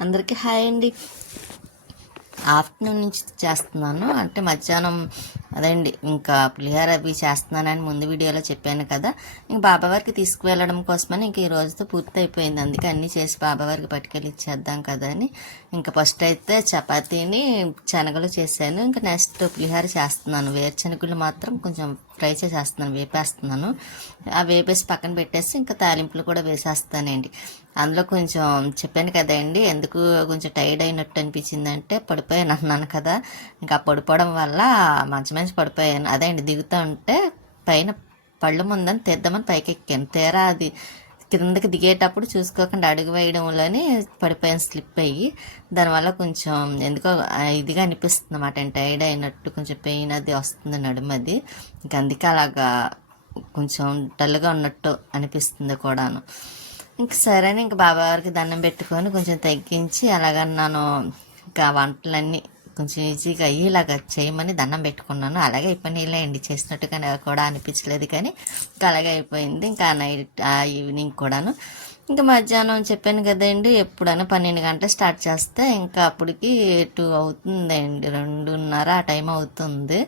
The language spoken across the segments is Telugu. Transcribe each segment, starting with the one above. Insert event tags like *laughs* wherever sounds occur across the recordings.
అందరికీ హాయ్ అండి. ఆఫ్టర్నూన్ నుంచి చేస్తున్నాను. అంటే మధ్యాహ్నం అదండి ఇంకా పులిహోర అవి చేస్తున్నానని ముందు వీడియోలో చెప్పాను కదా. ఇంక బాబావారికి తీసుకువెళ్ళడం కోసమని ఇంక ఈ రోజుతో పూర్తి అయిపోయింది అందుకే అన్నీ చేసి బాబావారికి పట్టుకెళ్ళి ఇచ్చేద్దాం కదా అని. ఇంకా ఫస్ట్ అయితే చపాతీని శనగలు చేశాను. ఇంకా నెక్స్ట్ పులిహోర చేస్తున్నాను. వేరుశనగలు మాత్రం కొంచెం ఫ్రై చేసేస్తున్నాను వేపేస్తున్నాను. ఆ వేపేసి పక్కన పెట్టేసి ఇంకా తాలింపులు కూడా వేసేస్తానండి. అందులో కొంచెం చెప్పాను కదండి ఎందుకు కొంచెం టైర్డ్ అయినట్టు అనిపించింది అంటే పడిపోయాను అన్నాను కదా. ఇంకా పడిపోవడం వల్ల మంచి మంచి పడిపోయాను. అదే అండి దిగుతూ ఉంటే పైన పళ్ళు ముందని తెద్దామని పైకి ఎక్కాను తీరా అది. కిందకి దిగేటప్పుడు చూసుకోకుండా అడుగు వేయడంలోనే పడిపోయాను స్లిప్ అయ్యి దానివల్ల కొంచెం ఎందుకో ఇదిగా అనిపిస్తుంది అన్నమాట టైర్డ్ అయినట్టు కొంచెం పెయిన్ అది వస్తుంది నడుము అది. ఇంకా అందుకే అలాగా కొంచెం డల్గా ఉన్నట్టు అనిపిస్తుంది కూడాను. ఇంక సరే అని ఇంక బాబావారికి దండం పెట్టుకొని కొంచెం తగ్గించి అలాగన్నాను ఇంకా వంటలన్నీ కొంచెం ఈజీగా అయ్యేలాగా చేయమని దండం పెట్టుకున్నాను. అలాగే అయిపోయినాయిలే అండి చేసినట్టుగా కూడా అనిపించలేదు కానీ ఇంకా అలాగే అయిపోయింది. ఇంకా నైట్ ఆ ఈవినింగ్ కూడాను. ఇంకా మధ్యాహ్నం చెప్పాను కదండి ఎప్పుడైనా పన్నెండు గంటలు స్టార్ట్ చేస్తే ఇంకా అప్పటికి టూ అవుతుందండి రెండున్నర ఆ టైం అవుతుంది.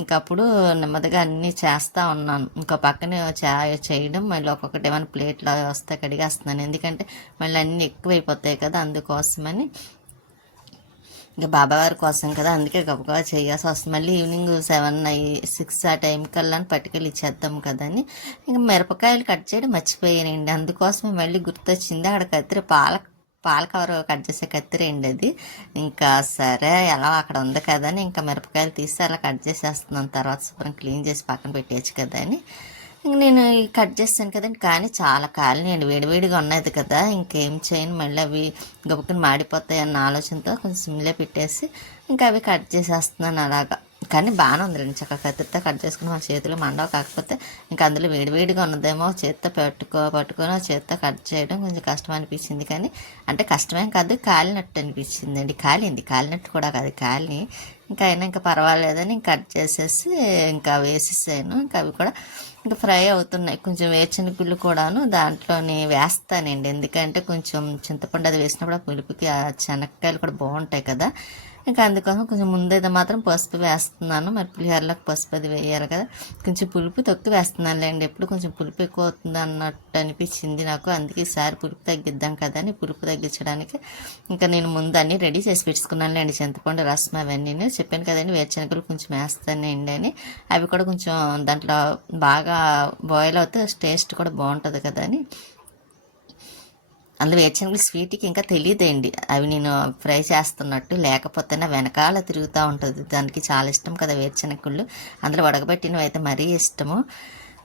ఇంకా అప్పుడు నెమ్మదిగా అన్నీ చేస్తూ ఉన్నాను. ఇంకా పక్కనే చాయ్ చేయడం మళ్ళీ ఒక్కొక్కటి ఏమైనా ప్లేట్లో వస్తే కడిగేస్తున్నాను. ఎందుకంటే మళ్ళీ అన్నీ ఎక్కువైపోతాయి కదా అందుకోసమని ఇంకా బాబావారి కోసం కదా అందుకే గబగబా చేయాల్సి వస్తుంది. మళ్ళీ ఈవినింగ్ సెవెన్ అయ్యి సిక్స్ ఆ టైం కల్లా పట్టుకెళ్ళి ఇచ్చేద్దాం కదా అని. ఇంకా మిరపకాయలు కట్ చేయడం మర్చిపోయానండి. అందుకోసమే మళ్ళీ గుర్తొచ్చింది అక్కడ కత్తిరి పాల పాల కవర్ కట్ చేసే కత్తిరేండి అది. ఇంకా సరే ఎలా అక్కడ ఉంది కదా అని ఇంకా మిరపకాయలు తీసి అలా కట్ చేసేస్తున్నాను. తర్వాత శుభ్రం క్లీన్ చేసి పక్కన పెట్టేయచ్చు కదా అని. నేను కట్ చేస్తాను కదండి. కానీ చాలా కాలినాయండి వేడివేడిగా ఉన్నది కదా. ఇంకేం చేయను. మళ్ళీ అవి గబుకుని మాడిపోతాయి అన్న ఆలోచనతో కొంచెం సిమ్లే పెట్టేసి ఇంకా అవి కట్ చేసేస్తున్నాను అలాగా. కానీ బాగానే ఉంది రండి చక్కగా కత్తిరితో కట్ చేసుకుని మా చేతిలో మండవ కాకపోతే ఇంకా అందులో వేడివేడిగా ఉన్నదేమో చేత్తో పెట్టుకో పట్టుకొని ఆ చేత్తో కట్ చేయడం కొంచెం కష్టం అనిపించింది. కానీ అంటే కష్టమేం కాదు కాలినట్టు అనిపించింది అండి కాలింది. కాలినట్టు కూడా కాదు. కాలి ఇంకా అయినా ఇంకా పర్వాలేదని కట్ చేసేసి ఇంకా వేసేసాను. ఇంకా అవి కూడా ఇంకా ఫ్రై అవుతున్నాయి. కొంచెం వేరుశనగుళ్ళు కూడాను దాంట్లోనే వేస్తానండి. ఎందుకంటే కొంచెం చింతపండు అది వేసినప్పుడు ఆ పులుపుకి ఆ శనక్కాయలు కూడా బాగుంటాయి కదా. ఇంకా అందుకోసం కొంచెం ముందైతే మాత్రం పసుపు వేస్తున్నాను. మరి పులిహోరలకు పసుపు అది వేయాలి కదా. కొంచెం పులుపు తక్కువ వేస్తున్నాను లేండి ఎప్పుడు కొంచెం పులుపు ఎక్కువ అవుతుంది అన్నట్టు అనిపించింది నాకు. అందుకే ఈసారి పులుపు తగ్గిద్దాం కదా అని పులుపు తగ్గించడానికి ఇంకా నేను ముందు అన్నీ రెడీ చేసి పెట్టుకున్నాను లేండి చింతపండు రసం అవన్నీ చెప్పాను కదండి వేరుశనగలు కొంచెం వేస్తానండి అని. అవి కూడా కొంచెం దాంట్లో బాగా బాయిల్ అవుతే టేస్ట్ కూడా బాగుంటుంది కదా అని. అందులో వేరుశనగలు స్వీట్కి ఇంకా తెలియదండి అవి నేను ఫ్రై చేస్తున్నట్టు లేకపోతే నా వెనకాల తిరుగుతూ ఉంటుంది. దానికి చాలా ఇష్టం కదా వేరుశనగలు అందులో ఉడకబెట్టినవి అయితే మరీ ఇష్టము.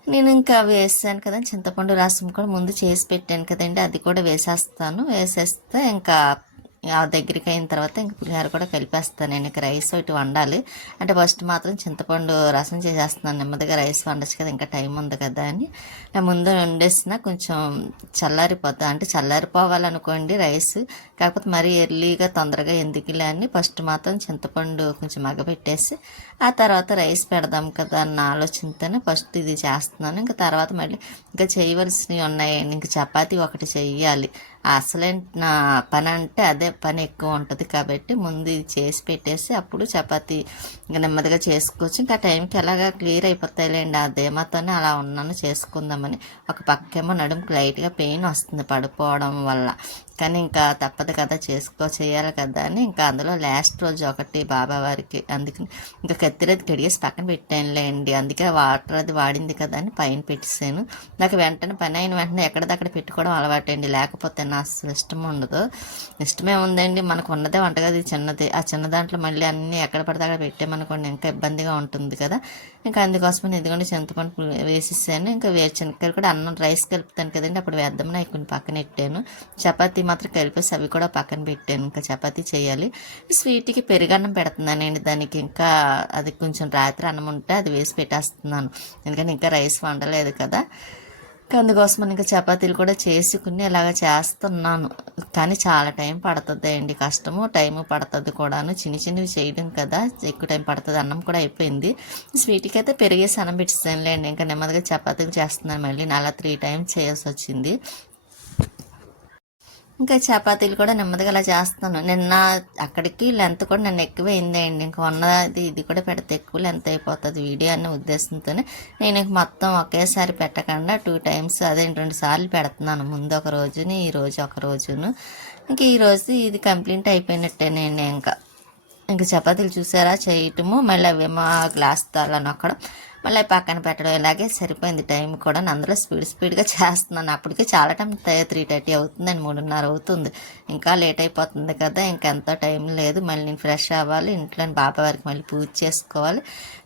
నేను ఇంకా వేసాను కదా చింతపండు రసం కూడా ముందు చేసి పెట్టాను కదండి. అది కూడా వేసేస్తాను. వేసేస్తే ఇంకా దగ్గరికి అయిన తర్వాత ఇంక పులిహోర కూడా కలిపేస్తాను. నేను ఇక రైస్ ఇటు వండాలి. అంటే ఫస్ట్ మాత్రం చింతపండు రసం చేసేస్తున్నాను. నెమ్మదిగా రైస్ వండొచ్చు కదా ఇంకా టైం ఉంది కదా అని. నేను ముందు వండేసిన కొంచెం చల్లారిపోతా అంటే చల్లారిపోవాలనుకోండి రైస్. కాకపోతే మరీ ఎర్లీగా తొందరగా ఎందుకులే అని ఫస్ట్ మాత్రం చింతపండు కొంచెం మగపెట్టేసి ఆ తర్వాత రైస్ పెడదాం కదా అన్న ఆలోచనతోనే ఫస్ట్ ఇది చేస్తున్నాను. ఇంకా తర్వాత మళ్ళీ ఇంకా చేయవలసినవి ఉన్నాయండి ఇంకా చపాతీ ఒకటి చెయ్యాలి. అసలే నా పని అంటే అదే పని ఎక్కువ ఉంటుంది కాబట్టి ముందు ఇది చేసి పెట్టేసి అప్పుడు చపాతి ఇంకా నెమ్మదిగా చేసుకోవచ్చు ఇంకా టైంకి ఎలాగా క్లియర్ అయిపోతాయిలేండి. ఆ ధీమాతోనే అలా ఉన్నాను చేసుకుందామని. ఒక పక్కేమో నడుముకి లైట్గా పెయిన్ వస్తుంది పడిపోవడం వల్ల. కానీ ఇంకా తప్పదు కదా చేసుకో చేయాలి కదా అని ఇంకా అందులో లాస్ట్ రోజు ఒకటి బాబా వారికి అందుకని ఇంకా కత్తిరేది కడిగేసి పక్కన పెట్టానులేండి అందుకే వాటర్ అది వాడింది కదా అని పైన పెట్టేసాను నాకు వెంటనే పని అయిన వెంటనే ఎక్కడిదక్కడ పెట్టుకోవడం అలవాటండి. లేకపోతే నా అసలు ఇష్టం ఉండదు. ఇష్టమే ఉందండి. మనకు ఉన్నదే వంటగది చిన్నది. ఆ చిన్న దాంట్లో మళ్ళీ అన్నీ ఎక్కడ పడితే అక్కడ పెట్టామనుకోండి ఇంకా ఇబ్బందిగా ఉంటుంది కదా. ఇంకా అందుకోసమని ఎందుకంటే చింతపండు వేసేసాను. ఇంకా వేరుశనగకాయలు కూడా అన్నం రైస్ కలుపుతాను కదండి. అప్పుడు వేద్దామని అవి కొన్ని పక్కన పెట్టాను. చపాతీ మాత్రం కలిపేసి అవి కూడా పక్కన పెట్టాను. ఇంకా చపాతీ చేయాలి. స్వీట్కి పెరుగన్నం పెడుతున్నానండి దానికి. ఇంకా అది కొంచెం రాత్రి అన్నం ఉంటే అది వేసి పెట్టేస్తున్నాను. ఎందుకంటే ఇంకా రైస్ వండలేదు కదా. అందుకోసం ఇంకా చపాతీలు కూడా చేసుకుని ఇలాగ చేస్తున్నాను. కానీ చాలా టైం పడుతుంది అండి కష్టము టైం పడుతుంది కూడాను. చిన్న చిన్నవి చేయడం కదా ఎక్కువ టైం పడుతుంది. అన్నం కూడా అయిపోయింది. స్వీట్కి అయితే పెరిగేసి అన్నం పెట్టేస్తానులేండి. ఇంకా నెమ్మదిగా చపాతీలు చేస్తున్నాను మళ్ళీ. అలా త్రీ టైమ్స్ చేయాల్సి వచ్చింది. ఇంకా చపాతీలు కూడా నెమ్మదిగా అలా చేస్తాను నిన్న అక్కడికి లెంత్ కూడా నన్ను ఎక్కువైందండి ఇంకా ఉన్నది ఇది కూడా పెడితే ఎక్కువ లెంత్ అయిపోతుంది వీడియో అనే ఉద్దేశంతోనే. నేను ఇంక మొత్తం ఒకేసారి పెట్టకుండా టూ టైమ్స్ అదే రెండు సార్లు పెడుతున్నాను. ముందు ఒక రోజుని ఈ రోజు ఒక రోజును. ఇంక ఈరోజు ఇది కంప్లీట్ అయిపోయినట్టేనండి ఇంకా. ఇంక చపాతీలు చూసారా? చేయటము మళ్ళీ అవేమో గ్లాస్ గ్లాస్తో అలా నొక్కడం. మళ్ళీ పక్కన పెట్టడం ఇలాగే సరిపోయింది టైం కూడా. అందులో స్పీడ్ స్పీడ్గా చేస్తున్నాను. అప్పటికే చాలా టైం త్రీ థర్టీ అవుతుందండి మూడున్నర అవుతుంది. ఇంకా లేట్ అయిపోతుంది కదా ఇంకా ఎంతో టైం లేదు. మళ్ళీ నేను ఫ్రెష్ అవ్వాలి ఇంట్లో బాబా వారికి మళ్ళీ పూజ చేసుకోవాలి.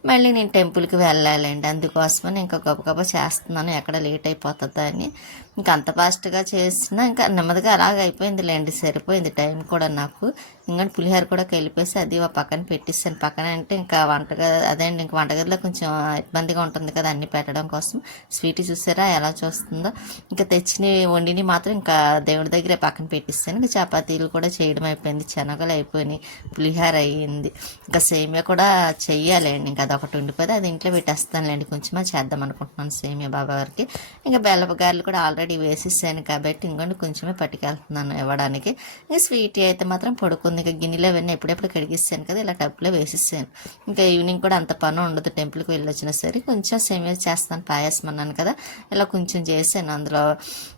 మళ్ళీ నేను టెంపుల్కి వెళ్ళాలండి. అందుకోసమని ఇంకా గొప్ప గొప్ప చేస్తున్నాను. ఎక్కడ లేట్ అయిపోతుందా అని. ఇంకా అంత ఫాస్ట్గా చేసినా ఇంకా నెమ్మదిగా అలాగ అయిపోయింది లేండి సరిపోయింది టైం కూడా నాకు. ఇంకా పులిహోర కూడా కలిపేసి అది పక్కన పెట్టేసాను. పక్కన అంటే ఇంకా వంటగది అదే అండి ఇంకా వంటగదిలో కొంచెం ఇబ్బందిగా ఉంటుంది కదా అన్ని పెట్టడం కోసం. స్వీట్ చూసారా ఎలా చూస్తుందో. ఇంకా తెచ్చిన వండిని మాత్రం ఇంకా దేవుడి దగ్గరే పక్కన పెట్టిస్తాను ఇంకా చపాతీలు కూడా చేయడం అయిపోయింది శనగలు అయిపోయినాయి పులిహోర అయ్యింది ఇంకా సేమియా కూడా చెయ్యాలండి ఇంకా అదొకటి ఉండిపోతే అది ఇంట్లో పెట్టేస్తానులేండి. కొంచెం చేద్దాం అనుకుంటున్నాను సేమియా బాబా గారికి. ఇంకా బెల్లపగారులు కూడా ఆల్రెడీ వేసేసాను కాబట్టి ఇంకొండి కొంచెమే పట్టుకెళ్తున్నాను ఇవ్వడానికి. ఇంకా స్వీట్ అయితే మాత్రం పడుకుంది. ఇంకా గిన్నెలో అవన్నీ ఎప్పుడెప్పుడు కడిగిస్తాను కదా ఇలా టప్పులో వేసేసాను. ఇంకా ఈవినింగ్ కూడా అంత పని ఉండదు టెంపుల్కి వెళ్ళి వచ్చినా సరే. కొంచెం సేమియా చేస్తాను పాయసం అన్నాను కదా ఇలా కొంచెం చేసాను అందులో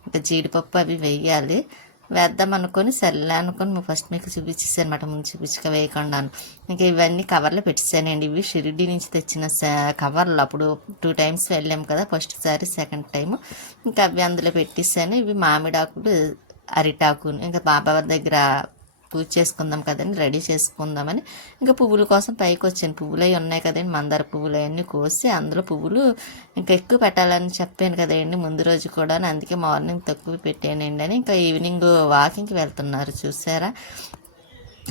ఇంకా జీడిపప్పు అవి వేయాలి. వేద్దాం అనుకొని సర్లే అనుకొని ఫస్ట్ మీకు చూపించేసాను అనమాట ముందు చూపించక వేయకుండాను ఇంకా ఇవన్నీ కవర్లో పెట్టేసానండి. ఇవి షిరిడి నుంచి తెచ్చిన కవర్లు. అప్పుడు టూ టైమ్స్ వెళ్ళాం కదా ఫస్ట్ సారి సెకండ్ టైం ఇంకా అవి అందులో పెట్టేసాను. ఇవి మామిడాకులు అరిటాకు ఇంకా బాబా దగ్గర పూజ చేసుకుందాం కదండి రెడీ చేసుకుందామని. ఇంకా పువ్వుల కోసం పైకి వచ్చాను. పువ్వులు అవి ఉన్నాయి కదండి మందార పువ్వులు అవన్నీ కోసి అందులో పువ్వులు ఇంకా ఎక్కువ పెట్టాలని చెప్పాను కదండి. ముందు రోజు కూడా అందుకే మార్నింగ్ తక్కువ పెట్టానండి అని. ఇంకా ఈవినింగ్ వాకింగ్కి వెళ్తున్నారు చూసారా?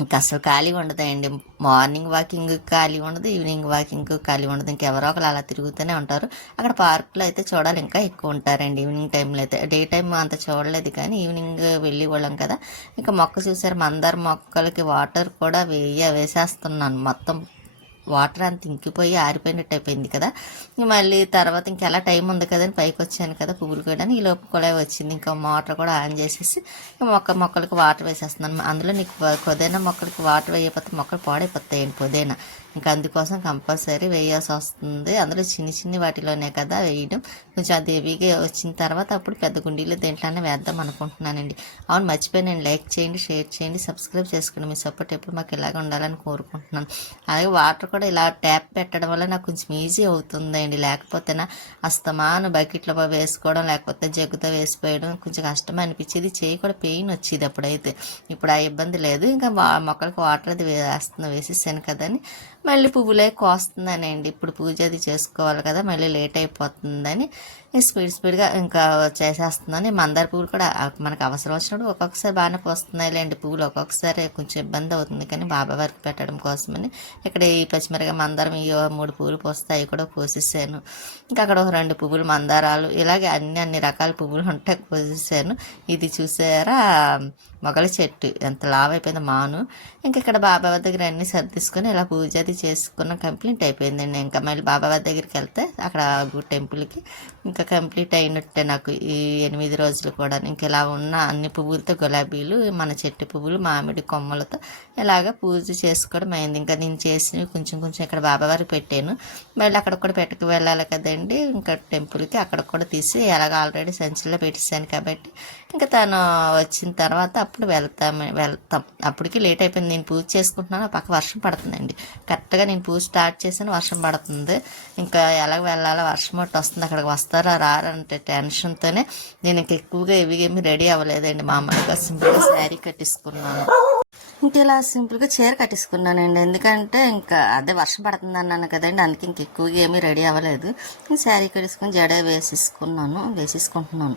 ఇంకా అసలు ఖాళీ ఉండదండి. మార్నింగ్ వాకింగ్ ఖాళీ ఉండదు ఈవినింగ్ వాకింగ్ ఖాళీ ఉండదు. ఇంకెవరో ఒకరు అలా తిరుగుతూనే ఉంటారు. అక్కడ పార్కులో అయితే చూడాలి ఇంకా ఎక్కువ ఉంటారండి. ఈవినింగ్ టైంలో అయితే డే టైం అంత చూడలేదు కానీ ఈవినింగ్ వెళ్ళి వాళ్ళం కదా. ఇంకా మొక్క చూసారు మందార మొక్కలకి వాటర్ కూడా వేయ వేసేస్తున్నాను మొత్తం వాటర్ అంత ఇంకిపోయి ఆరిపోయినట్టు అయిపోయింది కదా. ఇంక మళ్ళీ తర్వాత ఇంకెలా టైం ఉంది కదని పైకి వచ్చాను కదా పువ్వులు కూడా ఈ లోపు కూడా వచ్చింది. ఇంకా మోటార్ కూడా ఆన్ చేసేసి మొక్క మొక్కలకి వాటర్ వేసేస్తున్నాను. అందులో నీకు పుదీనా మొక్కలకి వాటర్ వేయకపోతే మొక్కలు పాడైపోతాయండి పుదీనా ఇంకా అందుకోసం కంపల్సరీ వేయాల్సి వస్తుంది. అందులో చిన్ని చిన్ని వాటిలోనే కదా వేయడం. కొంచెం అది హెవీగా వచ్చిన తర్వాత అప్పుడు పెద్ద గుండీలో దేంట్లోనే వేద్దాం అనుకుంటున్నానండి. అవును మర్చిపోయాను లైక్ చేయండి షేర్ చేయండి సబ్స్క్రైబ్ చేసుకోండి. మీ సపోర్ట్ ఎప్పుడు మాకు ఇలాగ ఉండాలని కోరుకుంటున్నాను. అలాగే వాటర్ కూడా ఇలా ట్యాప్ పెట్టడం వల్ల నాకు కొంచెం ఈజీ అవుతుందండి. లేకపోతే నా అస్తమాను బకెట్లో వేసుకోవడం లేకపోతే జగ్గుతో వేసిపోయడం కొంచెం కష్టం అనిపించేది. చేయి కూడా పెయిన్ వచ్చేది అప్పుడైతే. ఇప్పుడు ఆ ఇబ్బంది లేదు. ఇంకా వా- మొక్కలకి వాటర్ అది వేస్తున్నా వేసేసాను కదని మళ్ళీ పువ్వులే కోస్తున్నానండి. ఇప్పుడు పూజ అది చేసుకోవాలి కదా మళ్ళీ లేట్ అయిపోతుందని స్పీడ్ స్పీడ్గా ఇంకా చేసేస్తున్నాను. మందార పువ్వులు కూడా మనకు అవసరం వచ్చినప్పుడు ఒక్కొక్కసారి బాగానే పోస్తున్నాయి లేండి పువ్వులు. ఒక్కొక్కసారి కొంచెం ఇబ్బంది అవుతుంది కానీ బాబా వారికి పెట్టడం కోసమని ఇక్కడ ఈ పచ్చిమిరగా మందారం ఈ మూడు పువ్వులు పోస్తాయి కూడా పోసేసాను. ఇంకా అక్కడ ఒక రెండు పువ్వులు మందారాలు ఇలాగే అన్ని అన్ని రకాల పువ్వులు ఉంటాయి పోసేసాను. ఇది చూసారా? మొగల చెట్టు. ఎంత లావ్ అయిపోయిందో మాను. ఇంకా ఇక్కడ బాబా వారి దగ్గర అన్ని సర్దిసుకొని ఇలా పూజ అది చేసుకున్న కంప్లీట్ అయిపోయిందండి. ఇంకా మళ్ళీ బాబా వారి దగ్గరికి వెళ్తే అక్కడ గు- టెంపుల్కి ఇంకా కంప్లీట్ అయినట్టే నాకు ఈ ఎనిమిది రోజులు కూడా. ఇంకా ఇలా ఉన్న అన్ని పువ్వులతో గులాబీలు మన చెట్టు పువ్వులు మామిడి కొమ్మలతో ఇలాగ పూజ చేసుకోవడం అయింది. ఇంకా నేను చేసినవి కొంచెం కొంచెం ఇక్కడ బాబావారికి పెట్టాను. మళ్ళీ అక్కడ కూడా పెట్టకు వెళ్ళాలి కదండి. ఇంకా టెంపుల్కి అక్కడ కూడా తీసి ఎలాగ ఆల్రెడీ సంచిలో పెట్టేశాను కాబట్టి ఇంకా తను వచ్చిన తర్వాత అప్పుడు వెళ్తాం వెళ్తాం. అప్పటికి లేట్ అయిపోయింది. నేను పూజ చేసుకుంటున్నాను. ఆ పక్క వర్షం పడుతుందండి. కరెక్ట్గా నేను పూజ స్టార్ట్ చేసాను వర్షం పడుతుంది. ఇంకా ఎలా వెళ్ళాలో వర్షం ఒకటి వస్తుంది. అక్కడికి వస్తారా రారంటే టెన్షన్తోనే నేను ఇంక ఎక్కువగా ఇవి ఏమి రెడీ అవ్వలేదండి. మామూలుగా సింపుల్గా శారీ కట్టించుకున్నాను. ఇంకా ఇలా సింపుల్గా చీర కట్టేసుకున్నానండి. ఎందుకంటే ఇంకా అదే వర్షం పడుతుంది అన్నాను కదండి. అందుకే ఇంక ఎక్కువగా ఏమీ రెడీ అవ్వలేదు. శారీ కట్టేసుకొని జడ వేసేసుకున్నాను వేసేసుకుంటున్నాను.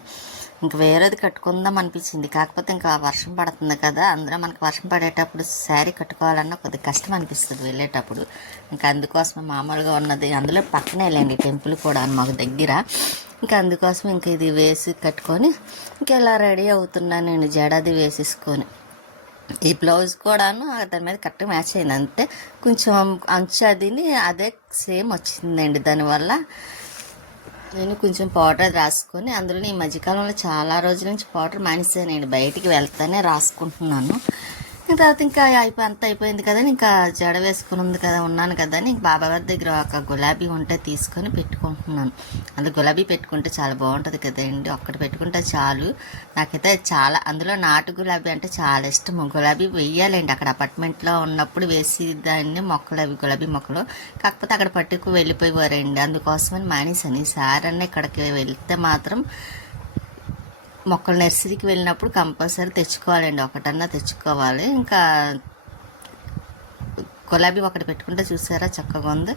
ఇంక వేరేది కట్టుకుందాం అనిపించింది. కాకపోతే ఇంకా వర్షం పడుతుంది కదా. అందులో మనకు వర్షం పడేటప్పుడు శారీ కట్టుకోవాలన్నా కొద్దిగా కష్టం అనిపిస్తుంది వెళ్ళేటప్పుడు. ఇంకా అందుకోసం మామూలుగా ఉన్నది. అందులో పక్కనే లేండి టెంపుల్ కూడా మాకు దగ్గర. ఇంకా అందుకోసం ఇంకా ఇది వేసి కట్టుకొని ఇంకా ఇలా రెడీ అవుతున్నానండి. జడది వేసేసుకొని. ఈ బ్లౌజ్ కూడాను దాని మీద కరెక్ట్గా మ్యాచ్ అయింది అంతే కొంచెం అంచు అదిని అదే సేమ్ వచ్చిందండి. దానివల్ల నేను కొంచెం పౌడర్ రాసుకొని అందులో ఈ మధ్యకాలంలో చాలా రోజుల నుంచి పౌడర్ మానేసాను నేను బయటికి వెళ్తానే రాసుకుంటున్నాను. తర్వాత ఇంకా అయిపోయి అంత అయిపోయింది కదా ఇంకా జడ వేసుకుని ఉంది కదా ఉన్నాను కదా అని ఇంక బాబా వారి దగ్గర ఒక గులాబీ ఉంటే తీసుకొని పెట్టుకుంటున్నాను. అందులో గులాబీ పెట్టుకుంటే చాలా బాగుంటుంది కదండి ఒక్కటి పెట్టుకుంటే చాలు. నాకైతే చాలా అందులో నాటు గులాబీ అంటే చాలా ఇష్టం గులాబీ వెయ్యాలండి అక్కడ అపార్ట్మెంట్లో ఉన్నప్పుడు వేసి దాన్ని మొక్కలు అవి గులాబీ మొక్కలు. కాకపోతే అక్కడ పట్టుకు వెళ్ళిపోయేవారండి. అందుకోసమని మానేసాను ఈ అన్న ఇక్కడికి వెళ్తే మాత్రం మొక్కలు నర్సరీకి వెళ్ళినప్పుడు కంపల్సరీ తెచ్చుకోవాలండి. ఒకటన్నా తెచ్చుకోవాలి. ఇంకా గులాబీ ఒకటి పెట్టుకుంటే చూసారా చక్కగా ఉంది.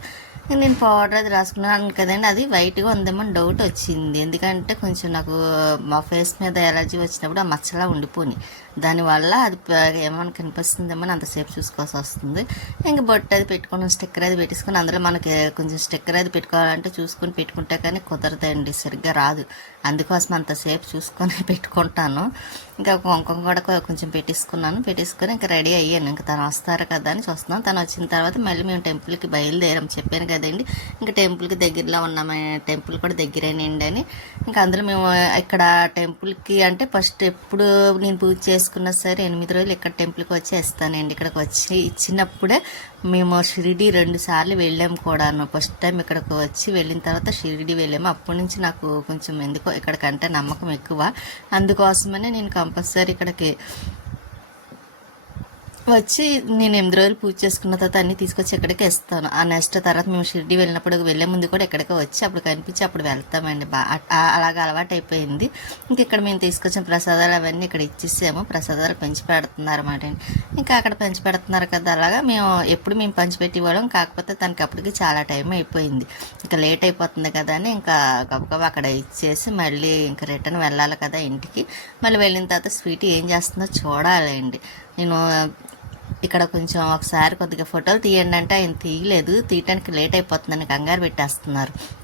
నేను పౌడర్ అది రాసుకున్నాను కదండి. అది వైట్గా ఉందేమో అని డౌట్ వచ్చింది. ఎందుకంటే కొంచెం నాకు మా ఫేస్ మీద ఎలర్జీ వచ్చినప్పుడు ఆ మచ్చలా ఉండిపోయి దానివల్ల అది ఏమైనా కనిపిస్తుందేమో అని అంతసేపు చూసుకోవాల్సి వస్తుంది. ఇంకా బొట్టు అది పెట్టుకుని స్టిక్కర్ అది పెట్టేసుకుని అందులో మనకి కొంచెం స్టిక్కర్ అది పెట్టుకోవాలంటే చూసుకొని పెట్టుకుంటే కానీ కుదరదండి సరిగ్గా రాదు. అందుకోసం అంతసేపు చూసుకొని *laughs* పెట్టుకుంటాను. ఇంకా కుంకుమ కూడా కొంచెం పెట్టేసుకున్నాను. పెట్టేసుకొని ఇంకా రెడీ అయ్యాను. ఇంకా తను వస్తారు కదా అని చూస్తున్నాను. తను వచ్చిన తర్వాత మళ్ళీ మేము టెంపుల్కి బయలుదేరాం. చెప్పాను కదండి. ఇంకా టెంపుల్కి దగ్గరలో ఉన్నాము టెంపుల్ కూడా దగ్గరేనండి అని. ఇంకా అందులో మేము ఇక్కడ టెంపుల్కి అంటే ఫస్ట్ ఎప్పుడు నేను పూజ చేసి చేసుకున్నా సరే ఎనిమిది రోజులు ఇక్కడ టెంపుల్కి వచ్చి వేస్తానండి ఇక్కడికి వచ్చి ఇచ్చినప్పుడే మేము షిరిడి రెండు సార్లు వెళ్ళాము కూడాను. ఫస్ట్ టైం ఇక్కడికి వచ్చి వెళ్ళిన తర్వాత షిరిడి వెళ్ళాము. అప్పటి నుంచి నాకు కొంచెం ఎందుకో ఇక్కడికంటే నమ్మకం ఎక్కువ. అందుకోసమనే నేను కంపల్సరీ ఇక్కడికి వచ్చి నేను ఎనిమిది రోజులు పూజ చేసుకున్న తర్వాత అన్ని తీసుకొచ్చి ఇక్కడికి ఇస్తాను ఆ నెక్స్ట్ తర్వాత మేము షిరిడి వెళ్ళినప్పుడు వెళ్ళే ముందు కూడా ఇక్కడికి వచ్చి అప్పుడు కనిపించి అప్పుడు వెళ్తామండి. బా ఆ- అలాగ అలవాటు అయిపోయింది. ఇంక ఇక్కడ మేము తీసుకొచ్చిన ప్రసాదాలు అవన్నీ ఇక్కడ ఇచ్చేసాము. ప్రసాదాలు పెంచి పెడుతున్నారు అన్నమాట ఇంకా అక్కడ పెంచి పెడుతున్నారు కదా అలాగా మేము ఎప్పుడు మేము పంచిపెట్టేవాళ్ళం కాకపోతే తనకి అప్పటికి చాలా టైం అయిపోయింది. ఇంకా లేట్ అయిపోతుంది కదా అని ఇంకా గబగబా అక్కడ ఇచ్చేసి మళ్ళీ ఇంకా రిటర్న్ వెళ్ళాలి కదా ఇంటికి. మళ్ళీ వెళ్ళిన తర్వాత స్వీట్ ఏం చేస్తుందో చూడాలండి. నేను ఇక్కడ కొంచెం ఒకసారి కొద్దిగా ఫోటోలు తీయండి అంటే ఆయన తీయలేదు. తీయటానికి లేట్ అయిపోతుందని కంగారు పెట్టేస్తున్నారు.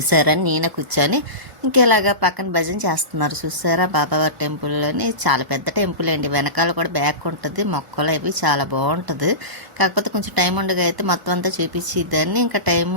సరే అని నేనే కూర్చొని ఇంకెలాగా పక్కన భజన చేస్తున్నారు చూసారా? బాబావారి టెంపుల్లోని చాలా పెద్ద టెంపుల్ అండి. వెనకాల కూడా బ్యాక్ ఉంటుంది. మొక్కలు అవి చాలా బాగుంటుంది. కాకపోతే కొంచెం టైం ఉండగా అయితే మొత్తం అంతా చూపించిద్దని ఇంకా టైం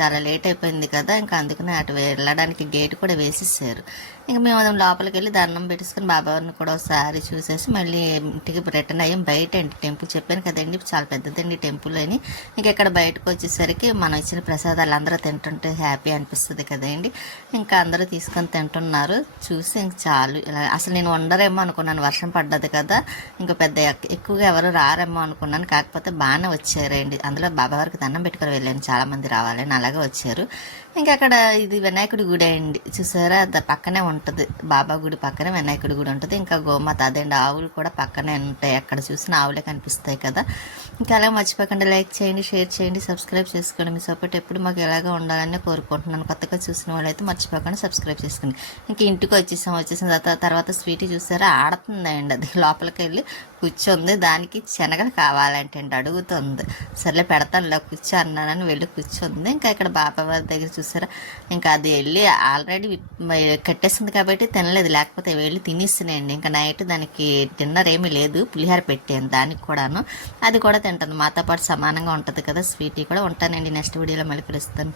చాలా లేట్ అయిపోయింది కదా. ఇంకా అందుకని అటు వెళ్ళడానికి గేట్ కూడా వేసేసారు. ఇంకా మేము అది లోపలికి వెళ్ళి దండం పెట్టేసుకుని బాబావారిని కూడా ఒకసారి చూసేసి మళ్ళీ ఇంటికి రిటర్న్ అయ్యాం. బయట అండి టెంపుల్ చెప్పాను కదండి. చాలా పెద్దదండి టెంపుల్ అని. ఇంకా ఇక్కడ బయటకు వచ్చేసరికి మనం ఇచ్చిన ప్రసాదాలు అందరూ తింటుంటే హ్యాపీ అనిపిస్తుంది కదండి. ఇంకా అందరూ తీసుకొని తింటున్నారు. చూసి ఇంక చాలు. ఇలా అసలు నేను ఉండరేమో అనుకున్నాను. వర్షం పడ్డది కదా. ఇంకా పెద్ద ఎక్కువగా ఎవరు రారేమో అనుకున్నాను. కాకపోతే బాగానే వచ్చారండి. అందులో బాబావారికి దండం పెట్టుకుని వెళ్ళాను. చాలామంది రావాలని అలాగే వచ్చారు. ఇంకా అక్కడ ఇది వినాయకుడి గుడి అండి. చూసారా? పక్కనే ఉంటుంది. బాబా గుడి పక్కనే వినాయకుడి గుడి ఉంటుంది. ఇంకా గోమాత అదేండి. ఆవులు కూడా పక్కనే ఉంటాయి. అక్కడ చూసిన ఆవులే కనిపిస్తాయి కదా. ఇంకా అలా మర్చిపోకుండా. లైక్ చేయండి షేర్ చేయండి సబ్స్క్రైబ్ చేసుకోండి. మీ సపోర్ట్ ఎప్పుడు మాకు ఎలాగో ఉండాలని కోరుకుంటున్నాను. కొత్తగా చూసిన వాళ్ళైతే మర్చిపోకుండా. సబ్స్క్రైబ్ చేసుకోండి ఇంకా ఇంటికి వచ్చేసాం వచ్చేసిన తర్వాత తర్వాత స్వీట్ చూసారా? ఆడుతుందండి అది. లోపలికి వెళ్ళి కూర్చుంది. దానికి శనగలు కావాలంటే అండి అడుగుతుంది. సర్లే పెడతానులే కూర్చో అన్నానని వెళ్ళి కూర్చుంది. ఇంకా ఇక్కడ బాబా వారి దగ్గర చూసారా? ఇంకా అది వెళ్ళి ఆల్రెడీ కట్టేసింది కాబట్టి తినలేదు. లేకపోతే వెళ్ళి తినేస్తున్నాయండి. ఇంకా నైట్ దానికి డిన్నర్ ఏమీ లేదు. పులిహార పెట్టాను దానికి కూడాను. అది కూడా తింటుంది. మాతో పాటు సమానంగా ఉంటుంది కదా. స్వీట్ కూడా ఉంటానండి. నెక్స్ట్ వీడియోలో మళ్ళీ పిలుస్తాను